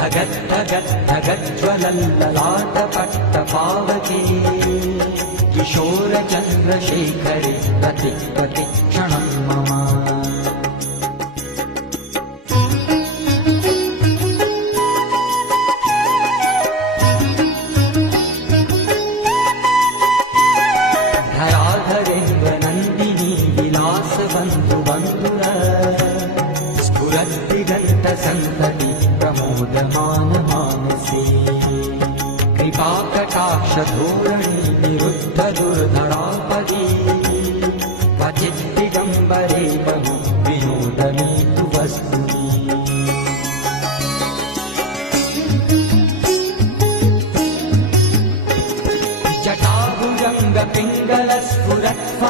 धगत् धगत् धगज्ज्वलल्ललाटपट्टपावके किशोरचन्द्रशेखरे प्रतिक्षणं मम। धराधरेन्द्रनन्दिनी विलासबन्धुबन्धुर स्फुरद्दिगन्तसन्तति प्रमोदमान मानसे कृपाकटाक्षधोरणी निरुद्ध दुर्धरापदी क्वचिद्दिगम्बरे बहु विनोदनी तु वस्तुनि। जटाभुजङ्गपिङ्गलस्फुरत्फल